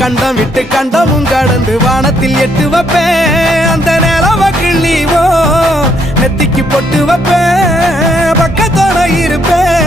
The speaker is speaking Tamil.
கண்டம் விட்டு கண்டமும் கடந்து வானத்தில் எட்டு வைப்பேன் அந்த நிலவ கிள்ளிவோ நெத்திக்கு பொட்டு வைப்பேன் பக்கத்தோட இருப்பேன்